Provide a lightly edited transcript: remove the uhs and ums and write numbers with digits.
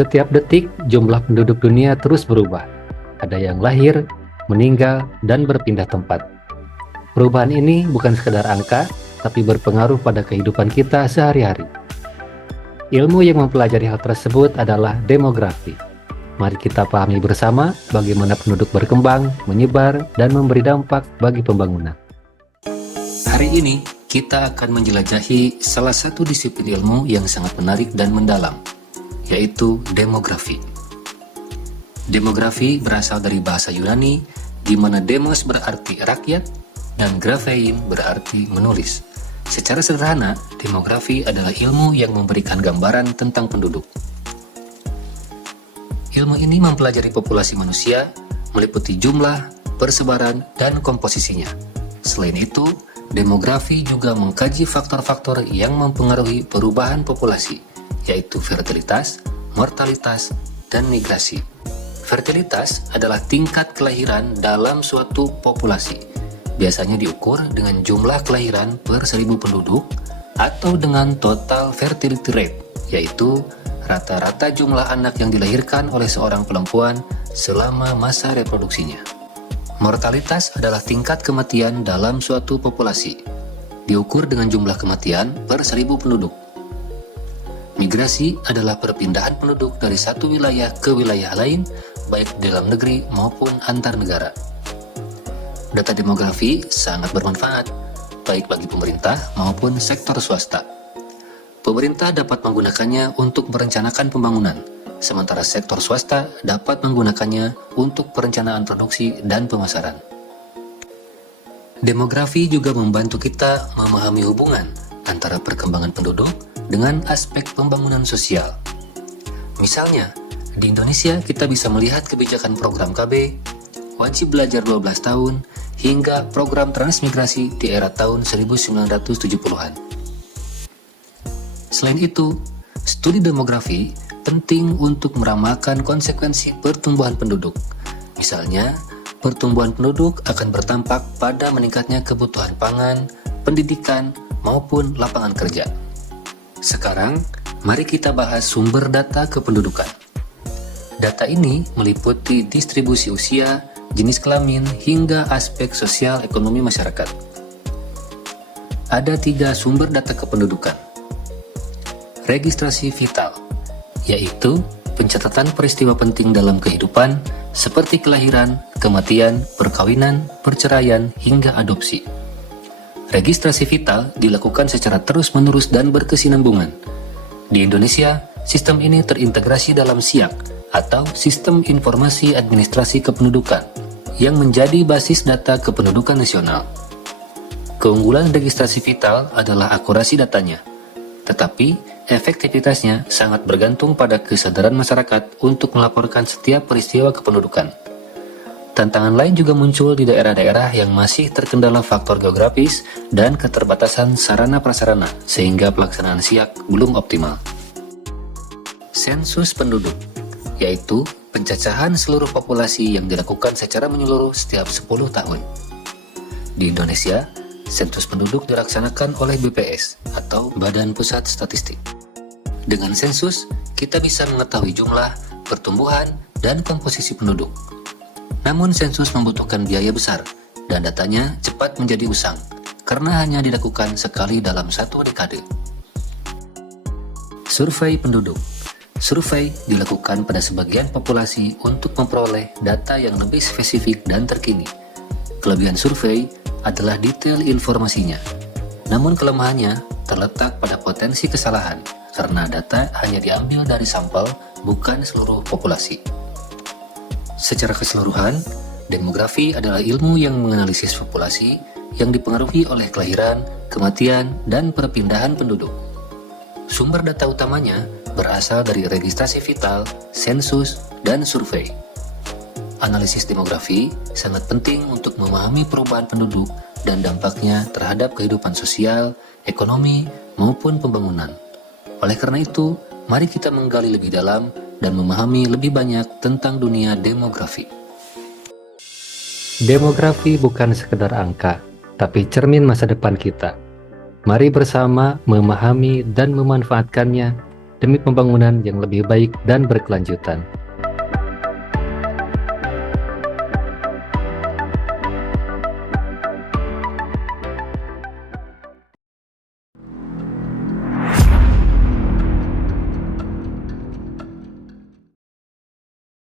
Setiap detik, jumlah penduduk dunia terus berubah. Ada yang lahir, meninggal, dan berpindah tempat. Perubahan ini bukan sekedar angka, tapi berpengaruh pada kehidupan kita sehari-hari. Ilmu yang mempelajari hal tersebut adalah demografi. Mari kita pahami bersama bagaimana penduduk berkembang, menyebar, dan memberi dampak bagi pembangunan. Hari ini, kita akan menjelajahi salah satu disiplin ilmu yang sangat menarik dan mendalam, yaitu demografi. Demografi berasal dari bahasa Yunani, di mana demos berarti rakyat dan graphein berarti menulis. Secara sederhana, demografi adalah ilmu yang memberikan gambaran tentang penduduk. Ilmu ini mempelajari populasi manusia, meliputi jumlah, persebaran, dan komposisinya. Selain itu, demografi juga mengkaji faktor-faktor yang mempengaruhi perubahan populasi, yaitu fertilitas, mortalitas, dan migrasi. Fertilitas adalah tingkat kelahiran dalam suatu populasi. Biasanya diukur dengan jumlah kelahiran per 1000 penduduk atau dengan total fertility rate, yaitu rata-rata jumlah anak yang dilahirkan oleh seorang perempuan selama masa reproduksinya. Mortalitas adalah tingkat kematian dalam suatu populasi, diukur dengan jumlah kematian per 1000 penduduk. Migrasi adalah perpindahan penduduk dari satu wilayah ke wilayah lain, baik di dalam negeri maupun antar negara. Data demografi sangat bermanfaat, baik bagi pemerintah maupun sektor swasta. Pemerintah dapat menggunakannya untuk merencanakan pembangunan, sementara sektor swasta dapat menggunakannya untuk perencanaan produksi dan pemasaran. Demografi juga membantu kita memahami hubungan antara perkembangan penduduk dengan aspek pembangunan sosial. Misalnya, di Indonesia kita bisa melihat kebijakan program KB, wajib belajar 12 tahun, hingga program transmigrasi di era tahun 1970-an. Selain itu, studi demografi penting untuk meramalkan konsekuensi pertumbuhan penduduk. Misalnya, pertumbuhan penduduk akan berdampak pada meningkatnya kebutuhan pangan, pendidikan, maupun lapangan kerja. Sekarang, mari kita bahas sumber data kependudukan. Data ini meliputi distribusi usia, jenis kelamin, hingga aspek sosial ekonomi masyarakat. Ada 3 sumber data kependudukan. Registrasi vital, yaitu pencatatan peristiwa penting dalam kehidupan seperti kelahiran, kematian, perkawinan, perceraian, hingga adopsi. Registrasi vital dilakukan secara terus-menerus dan berkesinambungan. Di Indonesia, sistem ini terintegrasi dalam SIAK atau Sistem Informasi Administrasi Kependudukan yang menjadi basis data kependudukan nasional. Keunggulan registrasi vital adalah akurasi datanya, tetapi efektivitasnya sangat bergantung pada kesadaran masyarakat untuk melaporkan setiap peristiwa kependudukan. Tantangan lain juga muncul di daerah-daerah yang masih terkendala faktor geografis dan keterbatasan sarana prasarana, sehingga pelaksanaan SIAK belum optimal. Sensus penduduk, yaitu pencacahan seluruh populasi yang dilakukan secara menyeluruh setiap 10 tahun. Di Indonesia, sensus penduduk dilaksanakan oleh BPS atau Badan Pusat Statistik. Dengan sensus, kita bisa mengetahui jumlah, pertumbuhan, dan komposisi penduduk. Namun sensus membutuhkan biaya besar dan datanya cepat menjadi usang karena hanya dilakukan sekali dalam 1 dekade. Survei penduduk. Survei dilakukan pada sebagian populasi untuk memperoleh data yang lebih spesifik dan terkini. Kelebihan survei adalah detail informasinya. Namun kelemahannya terletak pada potensi kesalahan karena data hanya diambil dari sampel, bukan seluruh populasi. Secara keseluruhan, demografi adalah ilmu yang menganalisis populasi yang dipengaruhi oleh kelahiran, kematian, dan perpindahan penduduk. Sumber data utamanya berasal dari registrasi vital, sensus, dan survei. Analisis demografi sangat penting untuk memahami perubahan penduduk dan dampaknya terhadap kehidupan sosial, ekonomi, maupun pembangunan. Oleh karena itu, mari kita menggali lebih dalam dan memahami lebih banyak tentang dunia demografi. Demografi bukan sekedar angka, tapi cermin masa depan kita. Mari bersama memahami dan memanfaatkannya demi pembangunan yang lebih baik dan berkelanjutan.